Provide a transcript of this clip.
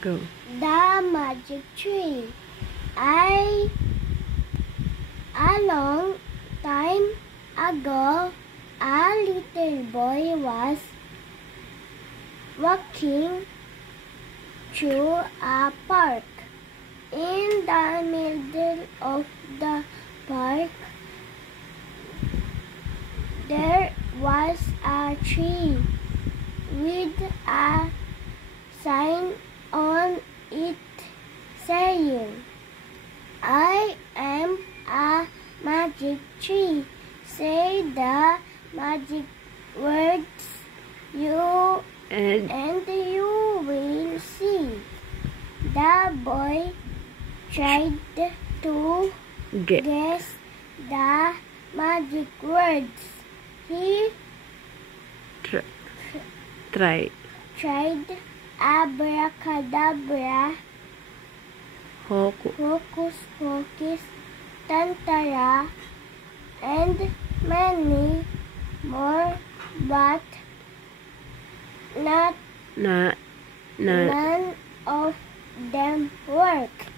Go. The magic tree. A long time ago, a little boy was walking through a park. In the middle of the park, there was a tree with a sign on it saying, "I am a magic tree. Say the magic words and you will see." The boy tried to guess the magic words. He Tried. Abracadabra, hocus pocus, tantara, and many more, but none of them worked.